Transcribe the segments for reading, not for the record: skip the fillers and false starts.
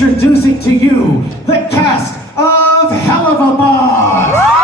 introducing to you the cast of Helluva Boss!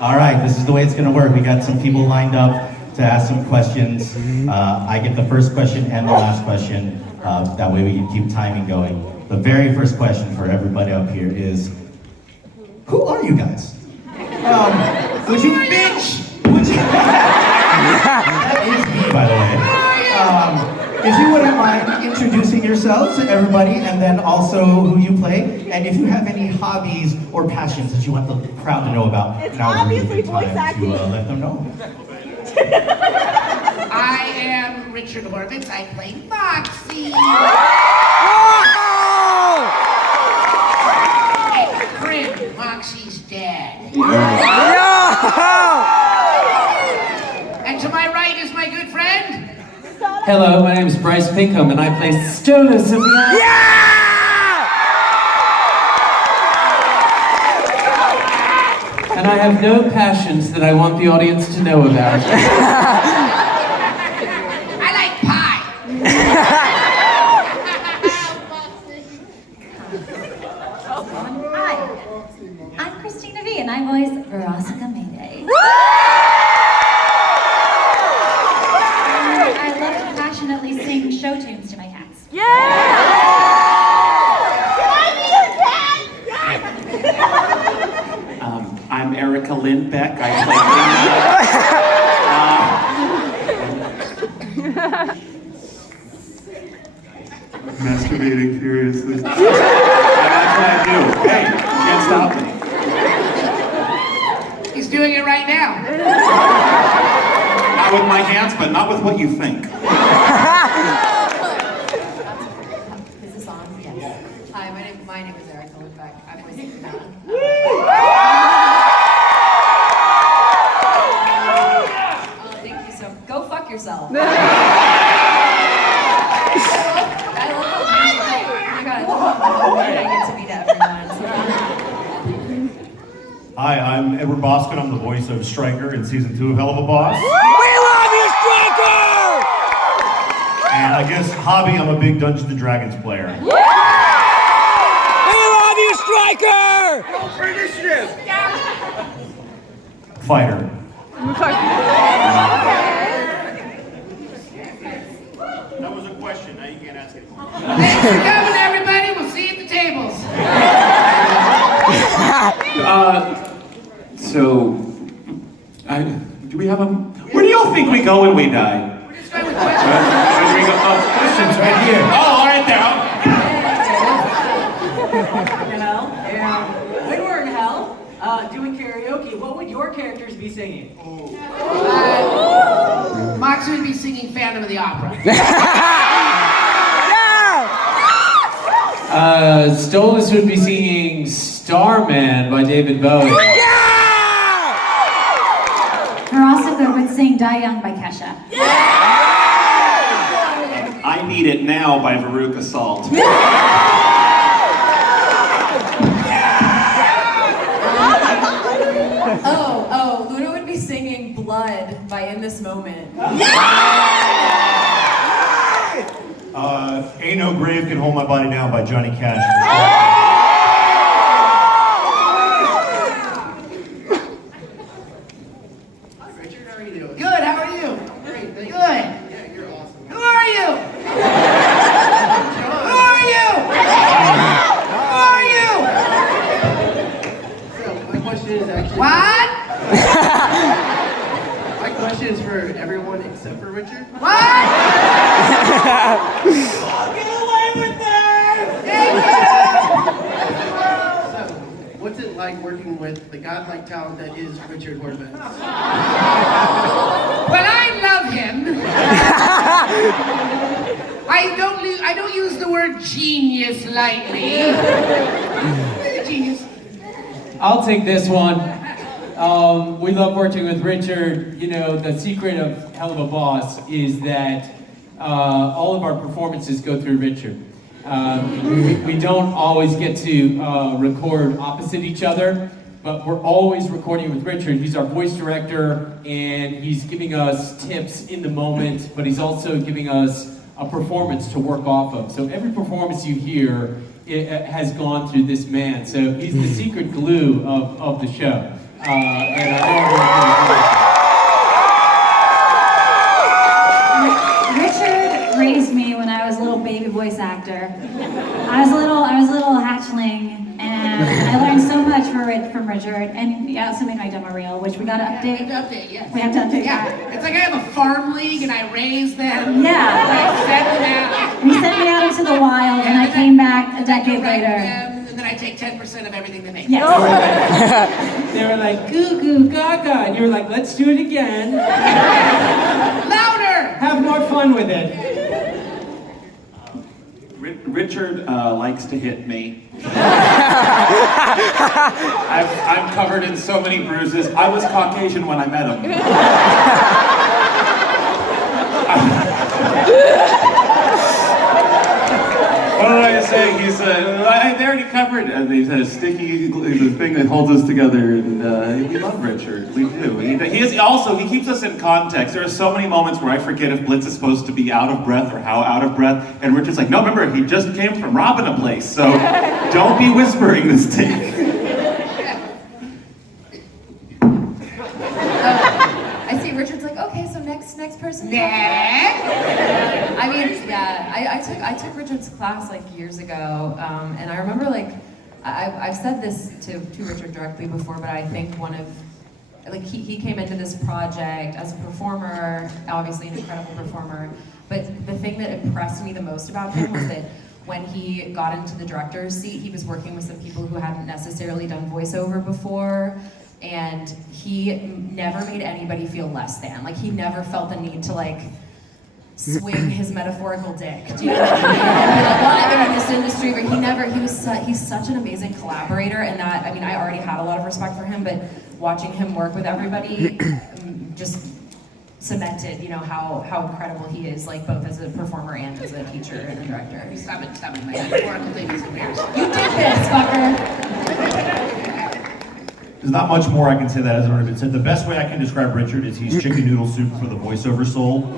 All right, this is the way it's gonna work. We got some people lined up to ask some questions. I get the first question and the last question. That way we can keep timing going. The very first question for everybody up here is, who are you guys? Would you, bitch? Would you? That is me, by the way. If you wouldn't mind introducing yourselves to everybody, and then also who you play, and if you have any hobbies or passions that you want the crowd to know about, it's now is a really obviously good time to let them know. I am Richard Horvitz. I play Moxie. Hey, Crim, Moxie's dad. And to my right is my good friend. Hello, my name is Bryce Pinkham, and I play Stolas of the And I have no passions that I want the audience to know about. I like pie. Hi, I'm Christina V, and I voice Verosika Mayday. I love to passionately sing show tunes to my cats. I'm Erica Lindbeck. I play masturbating furiously. That's what I do. Hey, you can't stop me. He's doing it right now. Not with my hands, but not with what you think. Is this on? Yes. Hi, my name is Erica Lindbeck. I'm voicing Nana. Thank you so much. Go fuck yourself. I love how I get to meet everyone. Hi, I'm Edward Boskin. I'm the voice of Stryker in season 2 of Helluva Boss. We love you, Stryker! And I guess hobby, I'm a big Dungeons & Dragons player. We love you, Stryker! Roll for initiative! Fighter. That was a question. Now you can't ask it. Thanks for coming, everybody. We'll see you at the tables. Do we have a... Where do y'all think we go when we die? We're just going with questions. Where do we go? Oh, Questions right here. oh, all right there. When we're in hell, doing karaoke, what would your characters be singing? Moxie would be singing Phantom of the Opera. Stolas would be singing Starman by David Bowie. Verosika would sing Die Young by Kesha. I Need It Now by Veruca Salt. Oh, Luna would be singing Blood by In This Moment. Ain't No Grave Can Hold My Body Down by Johnny Cash. Hi, Richard. How are you doing? Good. How are you? Great. Thank you. Good. Yeah, you're awesome. Who are you? Who are you? Who are you? So, my question is actually... What? My question is for everyone except for Richard. What? So, what's it like working with the godlike talent that is Richard Horvitz? Well, I love him. I don't use the word genius lightly. Genius. I'll take this one. We love working with Richard. You know, the secret of Helluva Boss is that all of our performances go through Richard. We don't always get to record opposite each other, but we're always recording with Richard. He's our voice director, and he's giving us tips in the moment, but he's also giving us a performance to work off of. So every performance you hear has gone through this man. So he's the secret glue of the show. And I Richard raised me when I was a little baby voice actor. I was a little hatchling, and I learned so much from Richard. And he also made my demo reel, which we got to update. We have to update, yes. We have to update Yeah, that. it's like I have a farm league and I raise them. Yeah. And I send them out. He sent me out into the wild, and I came back a decade Direct later. them, and then I take 10% of everything they make. Yes. They were like, goo goo gaga, and you were like, let's do it again. Louder! Have more fun with it. Richard likes to hit me. I'm covered in so many bruises. I was Caucasian when I met him. What did I say? He's they already covered. He's a sticky, the thing that holds us together. And we love Richard. We do. He is also. He keeps us in context. There are so many moments where I forget if Blitz is supposed to be out of breath or how out of breath. And Richard's like, no, remember, he just came from robbing a place, so don't be whispering this take. I see Richard's like, okay, so next person. Next. I mean, yeah, I took Richard's class like years ago, and I remember like, I've said this to Richard directly before, but I think he came into this project as a performer, obviously an incredible performer, but the thing that impressed me the most about him was that when he got into the director's seat, he was working with some people who hadn't necessarily done voiceover before, and he never made anybody feel less than. Like, he never felt the need to like swing his metaphorical dick. Do you know what I mean? Like, well, I've been in this industry, but he's such an amazing collaborator, and that, I mean, I already had a lot of respect for him, but watching him work with everybody just cemented, you know, how incredible he is, like both as a performer and as a teacher and a director. Stop it, my metaphorical thing is embarrassing. You did this, fucker. There's not much more I can say that hasn't already been said. The best way I can describe Richard is he's chicken noodle soup for the voiceover soul.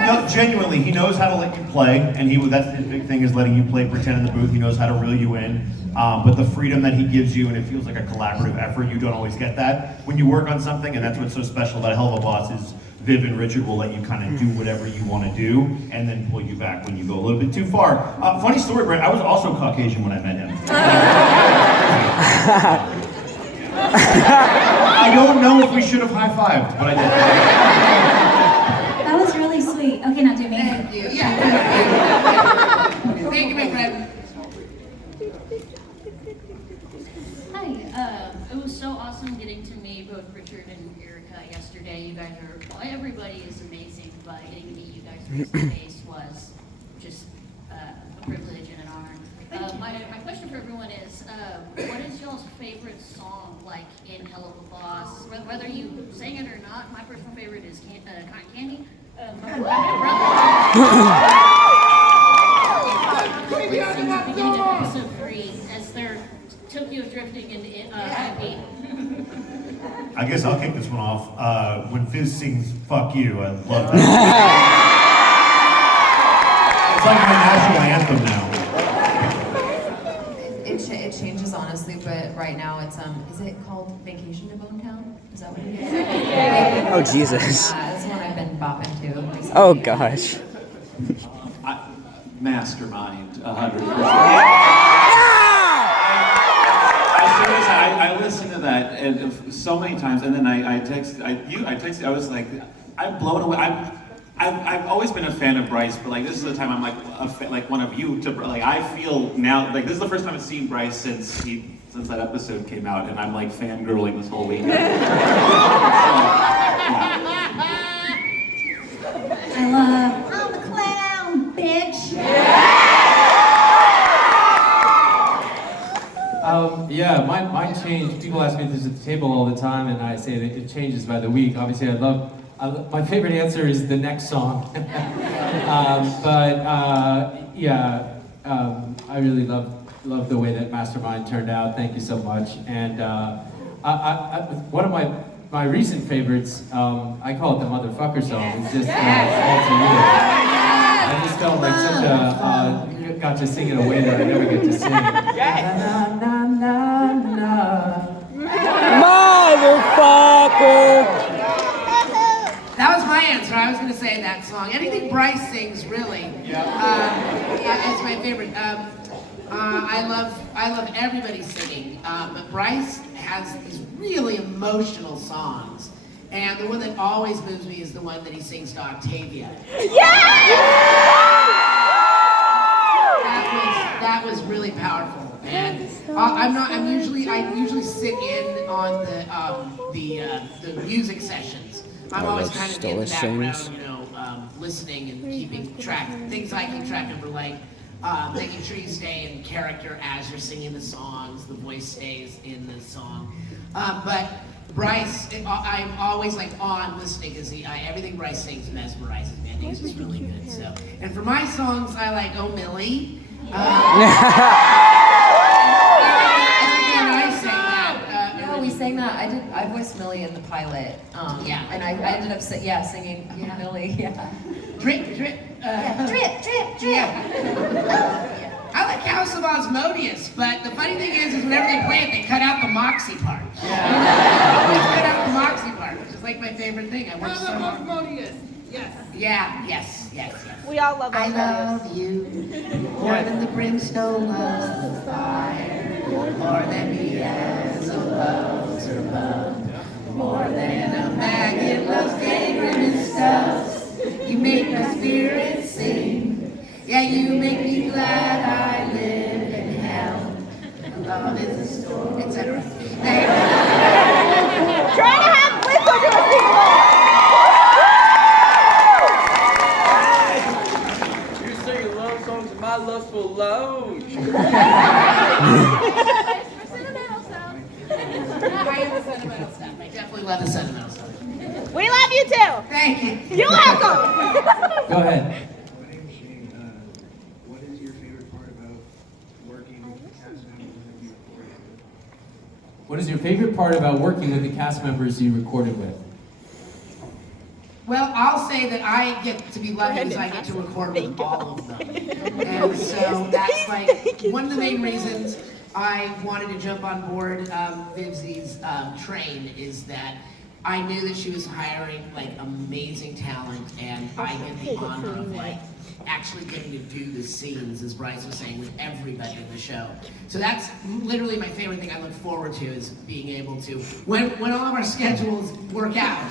No, genuinely, he knows how to let you play, and that's his big thing, is letting you play pretend in the booth. He knows how to reel you in. But the freedom that he gives you, and it feels like a collaborative effort, you don't always get that when you work on something, and that's what's so special about Helluva Boss is Viv and Richard will let you kind of do whatever you want to do, and then pull you back when you go a little bit too far. Funny story, Brett, I was also Caucasian when I met him. I don't know if we should have high-fived, but I did. That was really sweet. Okay, now do me. Thank you. Yeah. Thank you, my friend. Hi, it was so awesome getting to meet both Richard and Erica yesterday. You guys everybody is amazing, but getting to meet you guys face to face was just a privilege and an honor. My question for everyone is, what is y'all's favorite song, like, in Helluva Boss? Whether you sang it or not, my personal favorite is Cotton Candy. Beginning of episode 3, as they're Tokyo drifting into IP. I guess I'll kick this one off. When Fizz sings "Fuck You," I love that. It's like my national anthem now. It changes honestly, but right now it's is it called Vacation to Bonetown? Is that what it is? Oh, Jesus. That's the one I've been bopping to. Recently. Oh, gosh. Mastermind, 100%. I listened to that and so many times, and then I texted. I was like, I'm blown away. I've always been a fan of Bryce, but like this is the time I'm like like one of you to like I feel now like this is the first time I've seen Bryce since that episode came out, and I'm like fangirling this whole weekend. I love, I'm a clown, bitch. Yeah, mine changed. People ask me this at the table all the time, and I say that it changes by the week. Obviously, my favorite answer is the next song. I really love the way that Mastermind turned out. Thank you so much. And one of my recent favorites, I call it the motherfucker song. It's just all to you. I just felt like such got to sing in a way that I never get to sing. Motherfucker! That was my answer. I was going to say that song. Anything Bryce sings, really, is my favorite. I love everybody singing, but Bryce has these really emotional songs, and the one that always moves me is the one that he sings to Octavia. That was really powerful, and I usually sit in on the music sessions. I'm always kind of in the background, listening and keeping track. Things I keep track of are like making sure you stay in character as you're singing the songs, the voice stays in the song. But Bryce, I'm always like on listening because everything Bryce sings mesmerizes me. I think it's just really good. So, and for my songs, I like Oh Millie. We sang that. I voiced Millie in the pilot. And I ended up singing Millie. Yeah. Drip. Drip. I like House of Osmodeus, but the funny thing is whenever they play it, they cut out the Moxie part. They always cut out the Moxie part, which is like my favorite thing. I work so hard. Osmodeus. Yes. Yeah, yes. We all love I Osmodeus. love you more than the brimstone loves the fire, more than the ashes loves her bug, more than a maggot loves gangrene and stuff. You make my spirit sing. Yeah, you make me glad I live in hell. Love is a story, etc. Try to have Lizzo do a sequel. You're singing love songs in my lustful lounge. I am the sentimental stuff. I definitely love the sentimental stuff. We love you too. Thank you. You're welcome. Go ahead. My name is Shane. What is your favorite part about working with the cast members that you recorded with? What is your favorite part about working with the cast members you recorded with? Well, I'll say that I get to be lucky because I get to record with all of them. And so that's like one of the main reasons I wanted to jump on board Vivzi's train is that I knew that she was hiring like amazing talent, and I get the honor of like actually getting to do the scenes, as Bryce was saying, with everybody in the show. So that's literally my favorite thing I look forward to, is being able to, when all of our schedules work out,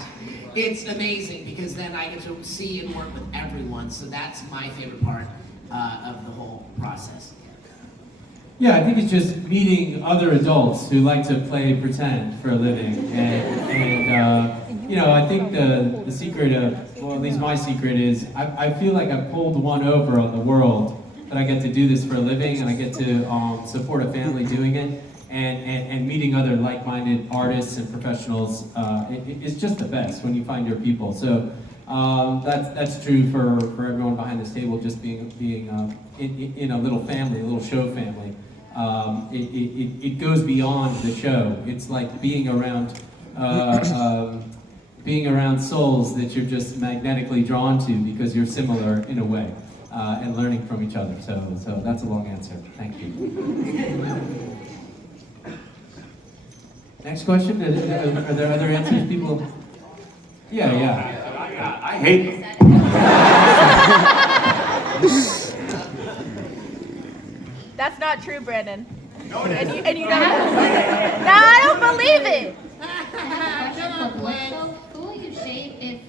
it's amazing because then I get to see and work with everyone. So that's my favorite part of the whole process. Yeah, I think it's just meeting other adults who like to play pretend for a living, and I think the secret of, well, at least my secret is, I feel like I pulled one over on the world, that I get to do this for a living, and I get to support a family doing it, and meeting other like-minded artists and professionals. It's just the best when you find your people. So that's true for everyone behind this table, just being in a little family, a little show family. It goes beyond the show. It's like being around souls that you're just magnetically drawn to because you're similar in a way, and learning from each other. So that's a long answer. Thank you. Next question. Are there other answers, people? Yeah. I hate That's not true, Brandon. No, it is. And you don't. No, I don't believe it. So, who will you shave if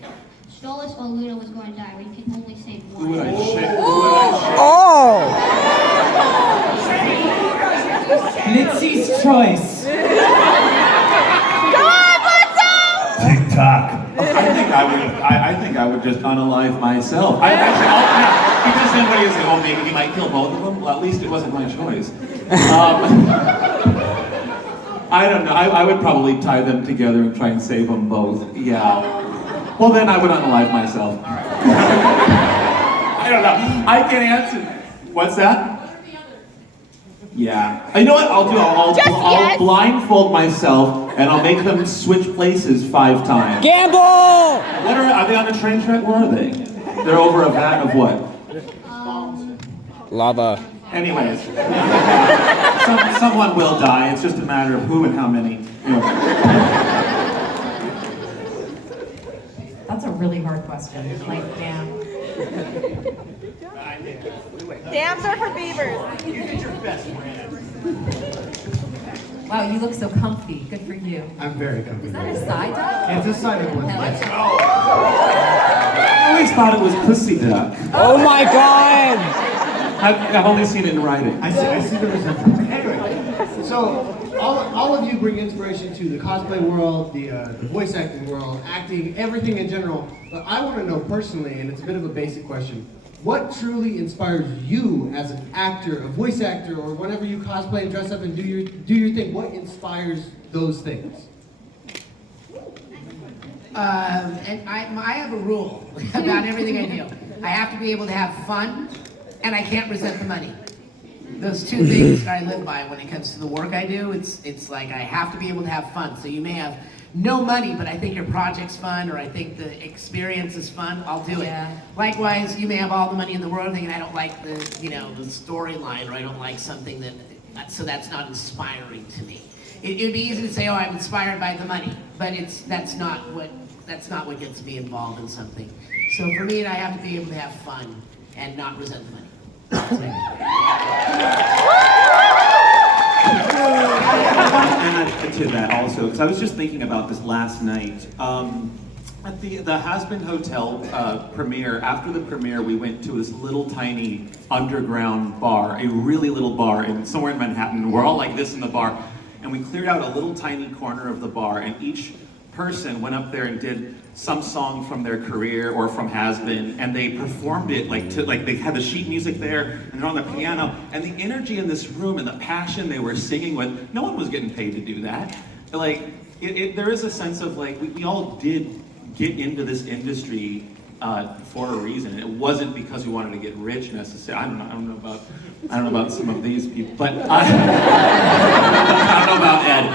Stoll is Luna was going to die, but you can only save one. Who would I shake? Oh! Litsy's choice. TikTok. I think I would just unalive myself. I actually, because somebody would say, "Oh, maybe you might kill both of them." Well, at least it wasn't my choice. I don't know. I would probably tie them together and try and save them both. Yeah. Well, then I would unalive myself. I don't know. I can't answer. What's that? Yeah. You know what I'll do? I'll blindfold myself and I'll make them switch places 5 times. Gamble! Are they on a train track? Where are they? They're over a vat of what? Lava. Anyways, someone will die. It's just a matter of who and how many. You know. That's a really hard question. Like, damn. Dams are for beavers. You did your best, Brandon. Wow, you look so comfy. Good for you. I'm very comfy. Is that a side duck? It's a side of one. Let's go. I always thought it was pussy duck. Oh my god! I've only seen it in writing. I see the resemblance. Anyway, so all of you bring inspiration to the cosplay world, the voice acting world, acting, everything in general. But I want to know personally, and it's a bit of a basic question, what truly inspires you as an actor, a voice actor, or whenever you cosplay and dress up and do your thing? What inspires those things? And I have a rule about everything I do. I have to be able to have fun, and I can't resent the money. Those two things I live by when it comes to the work I do. It's like I have to be able to have fun. So you may have no money, but I think your project's fun, or I think the experience is fun, I'll do it. Yeah. Likewise, you may have all the money in the world, thinking I don't like the storyline, or I don't like something so that's not inspiring to me. It'd be easy to say, oh, I'm inspired by the money, but that's not what gets me involved in something. So for me, I have to be able to have fun and not resent the money. And to that also, because I was just thinking about this last night. At the Has-Been Hotel premiere, after the premiere, we went to this little tiny underground bar, a really little bar somewhere in Manhattan. We're all like this in the bar, and we cleared out a little tiny corner of the bar, and each person went up there and did some song from their career or from Has-Been, and they performed it like they had the sheet music there, and they're on the piano, and the energy in this room and the passion they were singing with, no one was getting paid to do that. Like, there is a sense of like, we all did get into this industry for a reason. It wasn't because we wanted to get rich necessarily. I don't know about some of these people, but I don't know about Ed.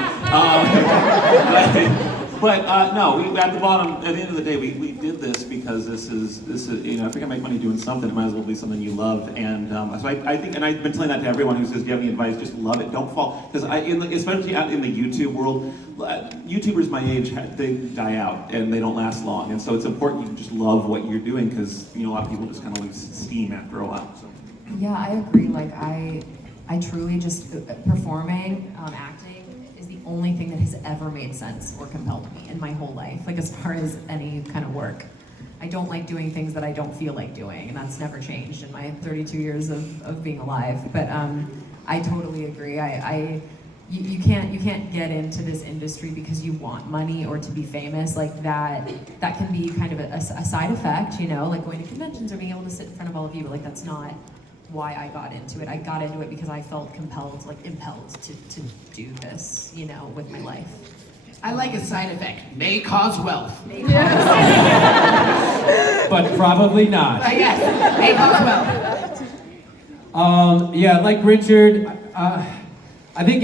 No, at the bottom, at the end of the day, we did this because this is if you're gonna make money doing something, it might as well be something you love. And so I think, and I've been telling that to everyone who says, do you have any advice? Just love it, don't fall. Because especially out in the YouTube world, YouTubers my age, they die out and they don't last long. And so it's important you just love what you're doing, because a lot of people just kind of lose steam after a while. So. Yeah, I agree. Like I truly just performing, acting is the only thing that has ever made sense or compelled me in my whole life. Like as far as any kind of work, I don't like doing things that I don't feel like doing, and that's never changed in my 32 years of being alive. But I totally agree. You can't get into this industry because you want money or to be famous. Like that can be kind of a side effect, like going to conventions or being able to sit in front of all of you, but like that's not why I got into it. I got into it because I felt impelled to do this, with my life. I like a side effect. May cause wealth. But probably not. Yes, may cause wealth. Yeah, like Richard, I think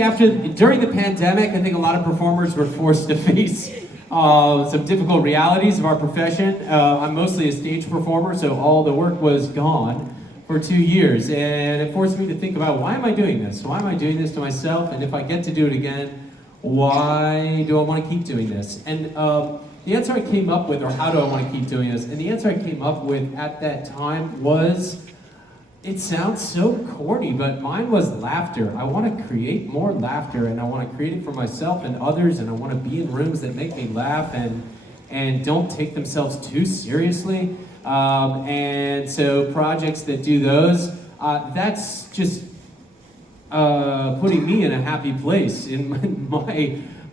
during the pandemic, I think a lot of performers were forced to face some difficult realities of our profession. I'm mostly a stage performer, so all the work was gone for 2 years, and it forced me to think about, why am I doing this? Why am I doing this to myself? And if I get to do it again, why do I want to keep doing this? And the answer I came up with, or how do I want to keep doing this? And the answer I came up with at that time was, it sounds so corny, but mine was laughter. I want to create more laughter, and I want to create it for myself and others, and I want to be in rooms that make me laugh, and and don't take themselves too seriously. And so projects that do those, that's just putting me in a happy place in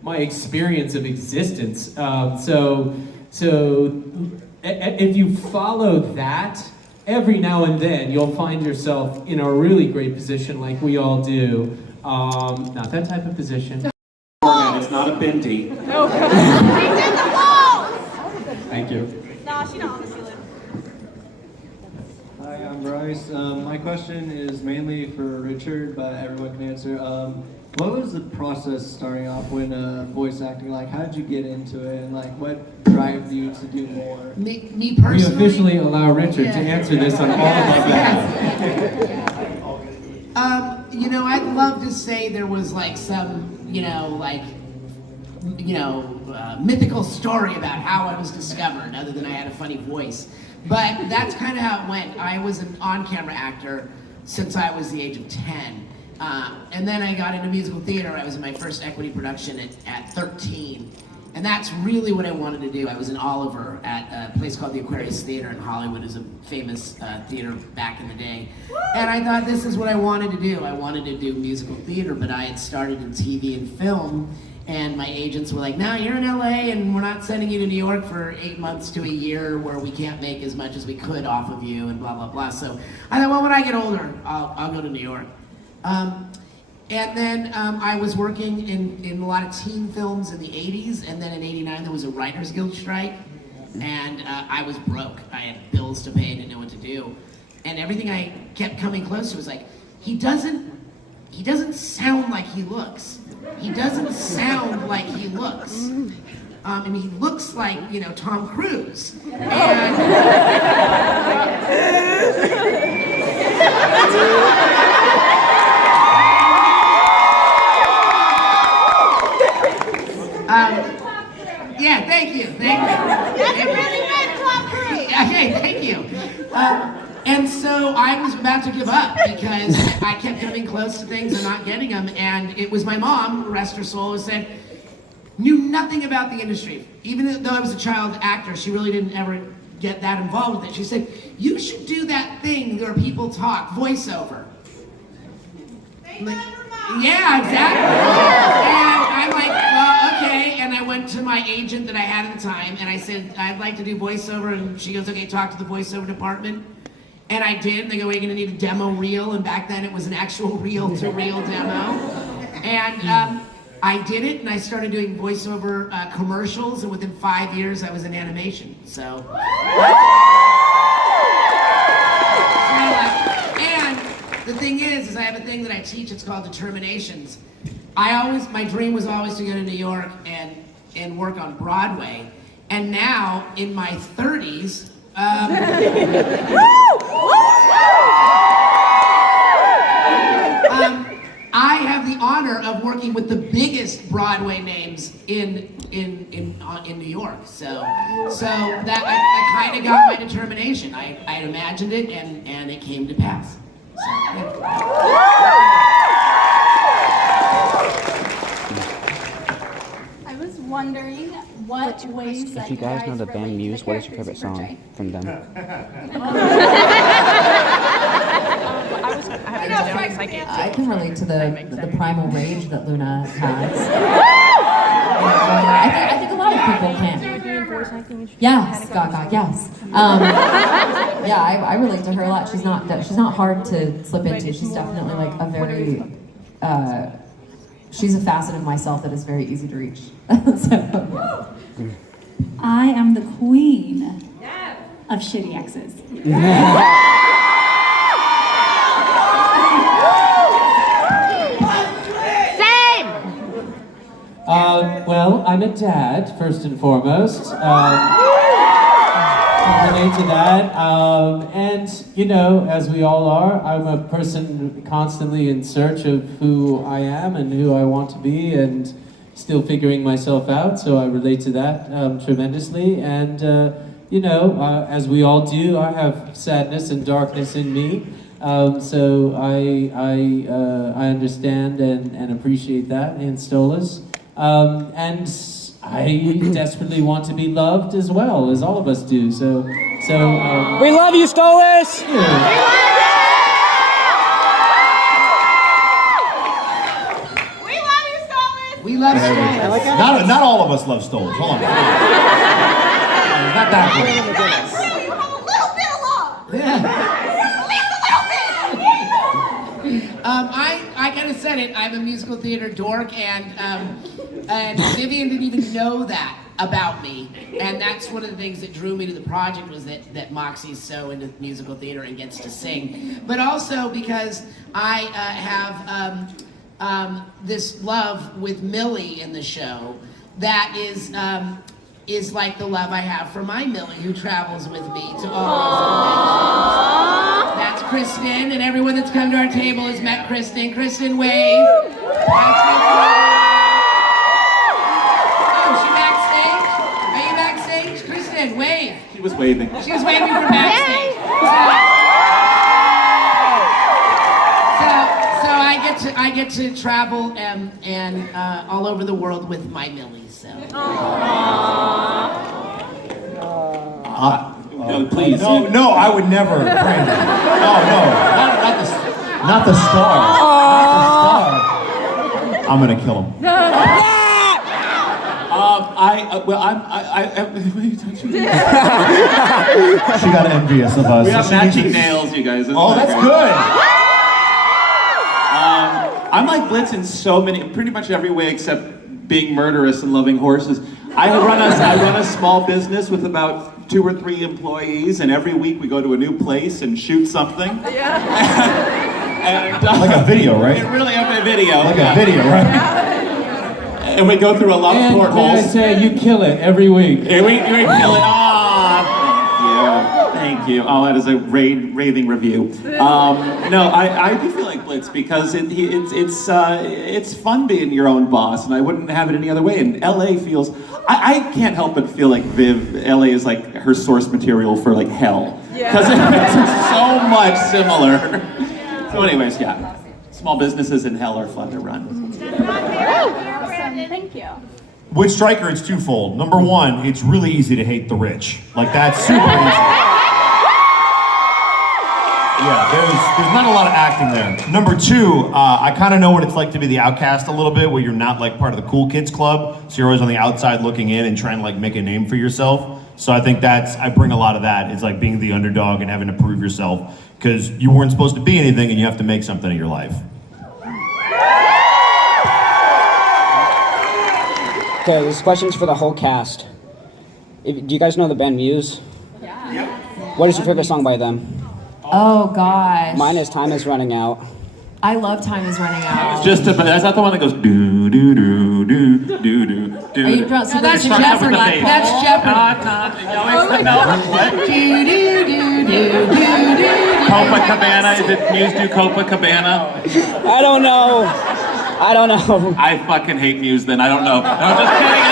my experience of existence. So if you follow that, every now and then you'll find yourself in a really great position like we all do. Not that type of position. It's not a bindi. No. She's in the walls! Thank you. Nah, she not on the ceiling. Hi, I'm Bryce. My question is mainly for Richard, but everyone can answer. What was the process starting off when voice acting? Like, how did you get into it, and like, what drives you to do more? Me personally. We officially allow Richard to answer this on all of our behalf. You know, I'd love to say there was like some, mythical story about how I was discovered, other than I had a funny voice. But that's kind of how it went. I was an on-camera actor since I was the age of 10. And then I got into musical theater. I was in my first equity production at 13. And that's really what I wanted to do. I was in Oliver at a place called the Aquarius Theater in Hollywood. It's a famous theater back in the day. And I thought this is what I wanted to do. I wanted to do musical theater, but I had started in TV and film. And my agents were like, no, you're in LA and we're not sending you to New York for 8 months to a year where we can't make as much as we could off of you and blah, blah, blah. So I thought, well, when I get older, I'll go to New York. And then I was working in a lot of teen films in the 80s, and then in 89 there was a Writers Guild strike, and I was broke. I had bills to pay, didn't know what to do. And everything I kept coming close to was like, he doesn't sound like he looks. He doesn't sound like he looks. And he looks like, Tom Cruise. Yeah, thank you. That's really meant Tom Cruise. Okay, thank you. And so I was about to give up because I kept coming close to things and not getting them. And it was my mom, rest her soul, who said, knew nothing about the industry. Even though I was a child actor, she really didn't ever get that involved with it. She said, you should do that thing where people talk, voiceover. Yeah, exactly. And I'm like, well, okay. And I went to my agent that I had at the time, and I said, I'd like to do voiceover. And she goes, okay, talk to the voiceover department. And I did. And they go, well, you're going to need a demo reel. And back then it was an actual reel-to-reel demo. And I did it, and I started doing voiceover commercials. And within 5 years, I was in animation. So. The thing is I have a thing that I teach, it's called determinations. My dream was always to go to New York and work on Broadway. And now, in my 30s, I have the honor of working with the biggest Broadway names in New York. So that I kind of got my determination. I imagined it, and it came to pass. I was wondering what ways If you guys know the band Muse, what is your favorite song from them? I can relate to the primal rage that Luna has. I think a lot of people can. Yes, Gaga, yes. Yeah, I relate to her a lot. She's not hard to slip into. She's definitely like a very, she's a facet of myself that is very easy to reach. So. I am the queen of shitty exes. Well, I'm a dad, first and foremost. I relate to that. And, as we all are, I'm a person constantly in search of who I am and who I want to be and still figuring myself out. So I relate to that tremendously. And, as we all do, I have sadness and darkness in me. So I understand and appreciate that in Stolas. And I desperately want to be loved as well, as all of us do. So. We love you, Stolas! We love Stolas. Not all of us love Stolas. Hold on. Not that good. You have a little bit of love. I kind of said it. I'm a musical theater dork, and Vivian didn't even know that about me. And that's one of the things that drew me to the project, was that Moxie's so into musical theater and gets to sing. But also because I have this love with Millie in the show that is like the love I have for my Millie, who travels with me to all these conventions. That's Kristen, and everyone that's come to our table has met Kristen. Kristen, wave. That's oh, is she backstage? Are you backstage? Kristen, wave. She was waving. She was waving from backstage. So I get to travel and all over the world with my Millie. So. No, please. No, I would never. Brandon. Oh no, not the star. I'm gonna kill him. She got envious of us. We have matching nails, you guys. Oh, that's good. I'm like Blitz in pretty much every way except being murderous and loving horses. I run a small business with about 2 or 3 employees, and every week we go to a new place and shoot something. And, like a video, right? Really, a video. Like a video, right? And we go through a lot of portholes. And I say, you kill it every week. We kill it. Thank you. Oh, that is a raving review. No, I do feel like Blitz because it's fun being your own boss, and I wouldn't have it any other way. And LA feels, I can't help but feel like LA is like her source material for like hell. Because it makes it so much similar. So anyways, yeah. Small businesses in hell are fun to run. Thank you. With Stryker, it's twofold. Number one, it's really easy to hate the rich. Like, that's super easy. Yeah, there's not a lot of acting there. Number two, I kind of know what it's like to be the outcast a little bit, where you're not like part of the cool kids club, so you're always on the outside looking in and trying to like make a name for yourself. So I think I bring a lot of that. It's like being the underdog and having to prove yourself, because you weren't supposed to be anything and you have to make something of your life. Okay, this question's for the whole cast. Do you guys know the band Muse? Yeah. What is your favorite song by them? Oh gosh. Mine is Time Is Running Out. I love Time Is Running Out. That's not the one that goes do do do do do do do. Are you drunk? So that's Jeopardy. That's Jeopardy. Copacabana. Is it Muse do Copacabana? I don't know. I fucking hate Muse then. I don't know. No, I'm just kidding.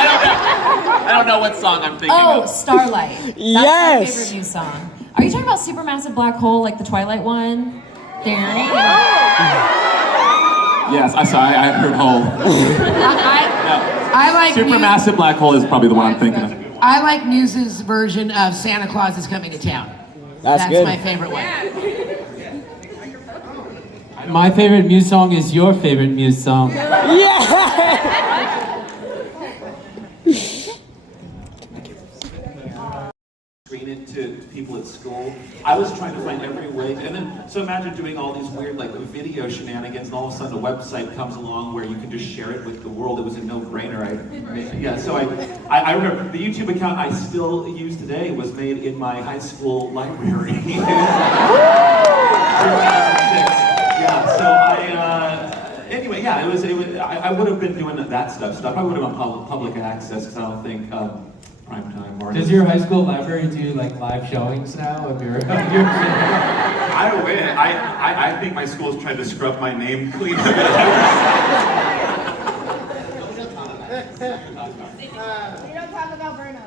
I don't know what song I'm thinking Oh, of. Starlight. That's Yes. my favorite Muse song. Are you talking about Supermassive Black Hole, like the Twilight one? Yes, I heard Hole. I like Supermassive Black Hole is probably the one I'm thinking of. I like Muse's version of Santa Claus is Coming to Town. That's good. My favorite one. My favorite Muse song is your favorite Muse song. Screen it to people at school. I was trying to find every way, and then so imagine doing all these weird like video shenanigans, and all of a sudden a website comes along where you can just share it with the world. It was a no-brainer. I remember the YouTube account I still use today was made in my high school library. 2006. Anyway, yeah, it was. I would have been doing that stuff. I would have been public access because I don't think. Primetime or Does your high school library do like live showings now of your I wish. I think my school's trying to scrub my name clean. You don't talk about Bruno.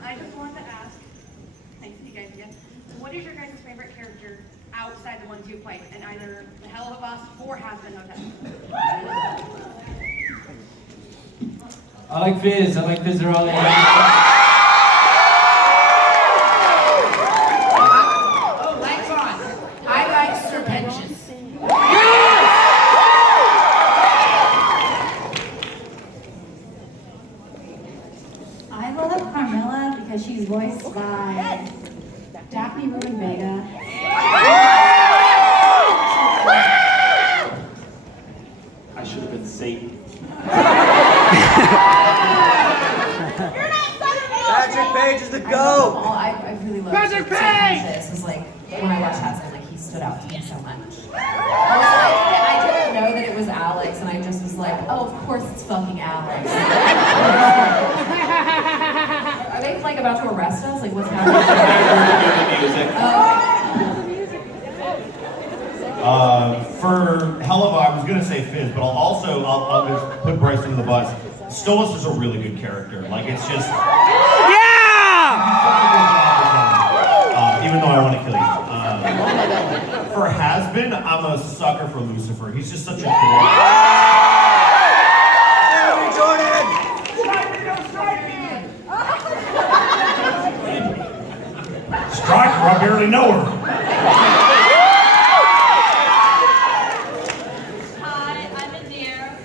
I just wanted to ask, thanks to you guys again, what is your guys' favorite character outside the ones you played in either the Helluva Boss or Has Been Hotel? I like Fizz. I like Fizzaroli. Oh, lights on. I like Serpentious. I love Carmilla because she's voiced by Daphne Rubin Vega. I should have been Satan. Patrick Page is the GOAT! I really love Patrick This was like, when I watched Hats, I was like, he stood out to me so much. I didn't know that it was Alex, and I just was like, oh, of course it's fucking Alex. Are they like about to arrest us? Like, what's For helluva, I was gonna say Fizz, but I'll just put Bryce under the bus. Stolas is a really good character. Like it's just even though I want to kill you. For Has-Been, I'm a sucker for Lucifer. He's just such a Striker, I barely know her. Hi, I'm Nadir.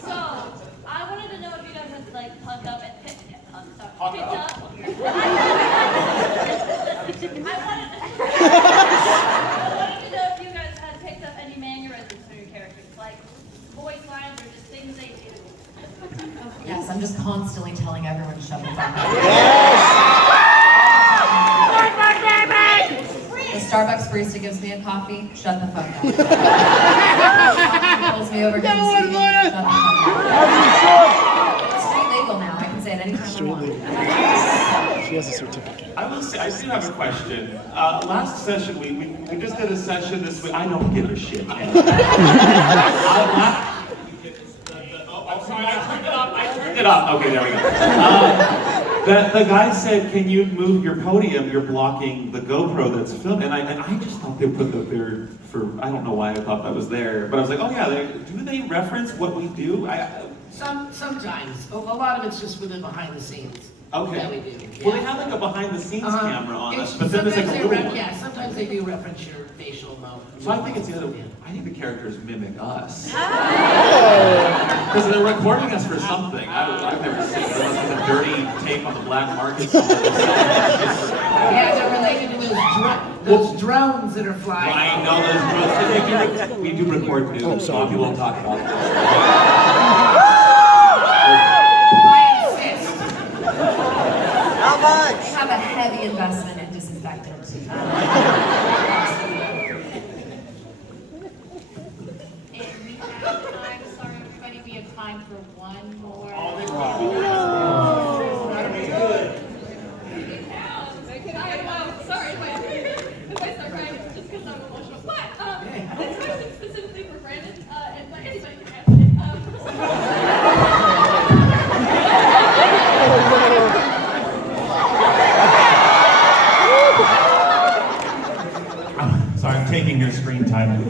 So I wanted to know if you guys had like picked up and picked up. I wanted to know if you guys had picked up any mannerisms for your characters, like voice lines or just things they do. Yes, I'm just constantly telling everyone to shut the fuck up. The Starbucks barista gives me a coffee, shut the fuck up. Pulls me over, gives me a CD, shut the fuck up. It's street legal now, I can say it anytime I want. She has a certificate. I will say, I do have a question. Last session, we just did a session this week. I don't give a shit. I turned it off. Okay, there we go. The guy said, "Can you move your podium? You're blocking the GoPro that's filmed." And I just thought they put that there for, I don't know why I thought that was there, but I was like, oh yeah, do they reference what we do? Sometimes. A lot of it's just within behind the scenes. Okay. That we do. Yeah. Well, they have like a behind the scenes camera on us, but then Sometimes there's like a little one. yeah, sometimes they do reference your facial mode. So I think it's the other way. I think the characters mimic us. Because they're recording us for something. I've never seen it. Unless it's a dirty tape on the black market. Yeah, they're related to those drones that are flying. I know those drones. We do record news, so we won't talk about this. I insist. How much? We have a heavy investment in disinfectant. Sorry, everybody, we have time for one more. Sorry, if I start crying, it's just because I'm emotional. But this question specifically for Brandon, and like anybody can answer it. Sorry, I'm taking your screen time.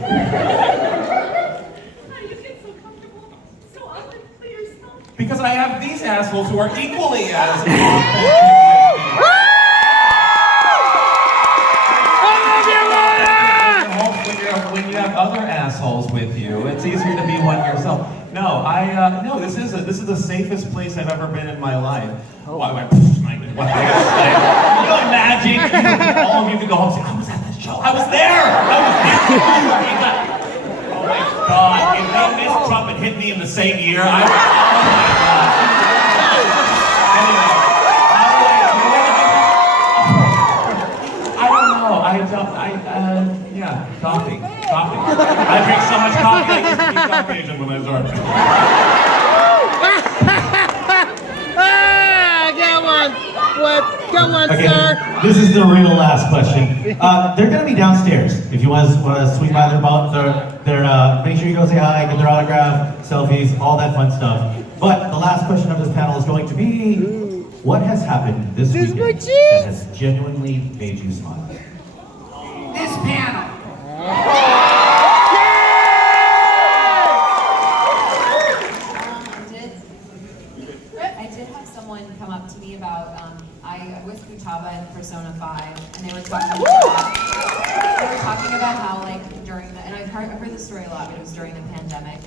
Because I have these assholes who are equally as when you have other assholes with you, it's easier to be one yourself. No, no. This is the safest place I've ever been in my life. Can you imagine? All of you could go home and say, I was at this show. I was there. Oh my God! If they missed Trump and hit me in the same year, oh my God. Anyway, yeah, coffee. I drink so much coffee, I used to be Caucasian when I started. Go on, Okay, sir. this is the real last question. They're gonna be downstairs. If you want to swing by make sure you go say hi, get their autograph, selfies, all that fun stuff. But the last question of this panel is going to be, what has happened this weekend that has genuinely made you smile? This panel. 5, and they were talking about how like during the, and I've heard this story a lot, but it was during the pandemic,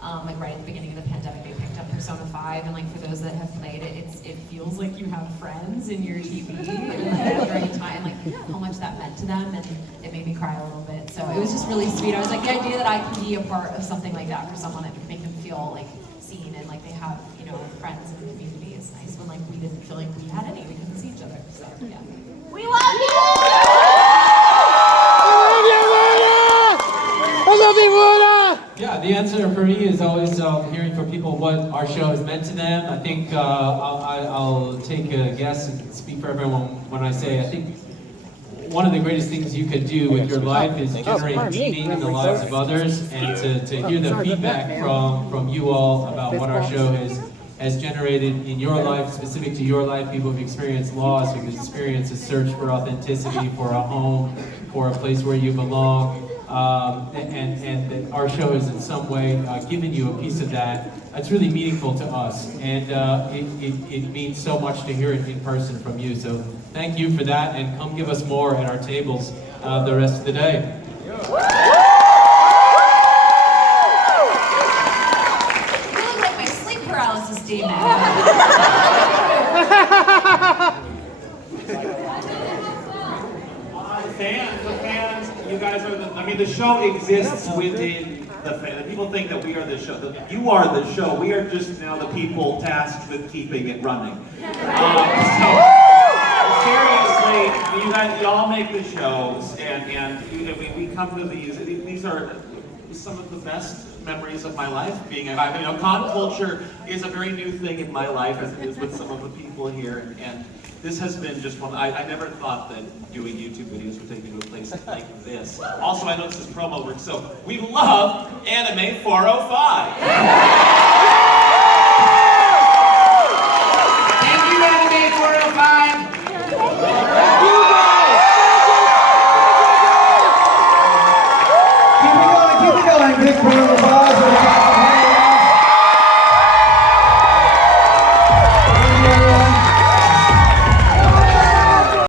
like right at the beginning of the pandemic, they picked up Persona 5, and like for those that have played it, it feels like you have friends in your TV, and like during a time, like how much that meant to them, and it made me cry a little bit. So it was just really sweet. I was like, the idea that I can be a part of something like that for someone that would make them feel like seen and like they have, you know, friends in the community is nice when like we didn't feel like we had any, we couldn't see each other. So yeah. We love you! Yeah, the answer for me is always hearing from people what our show has meant to them. I think I'll take a guess and speak for everyone when I say I think one of the greatest things you could do with your life is generate meaning in the lives of others, and to hear the feedback from you all about what our show has generated in your life, specific to your life. People who've experienced loss, who've experienced a search for authenticity, for a home, for a place where you belong. And that our show has in some way given you a piece of that. That's really meaningful to us, and it means so much to hear it in person from you. So thank you for that, and come give us more at our tables the rest of the day. I look like my sleep paralysis demon. The fans, you guys are the show exists within the fan. People think that we are the show. You are the show. We are just now the people tasked with keeping it running. Seriously, you guys, y'all make the shows, and we come to these. These are some of the best memories of my life. Con culture is a very new thing in my life, as it is with some of the people here, and this has been just one. I never thought that doing YouTube videos would take me to a place like this. Also, I know this is promo work, so we love Anime 405. Thank you, Anime 405. Keep it going, big 405.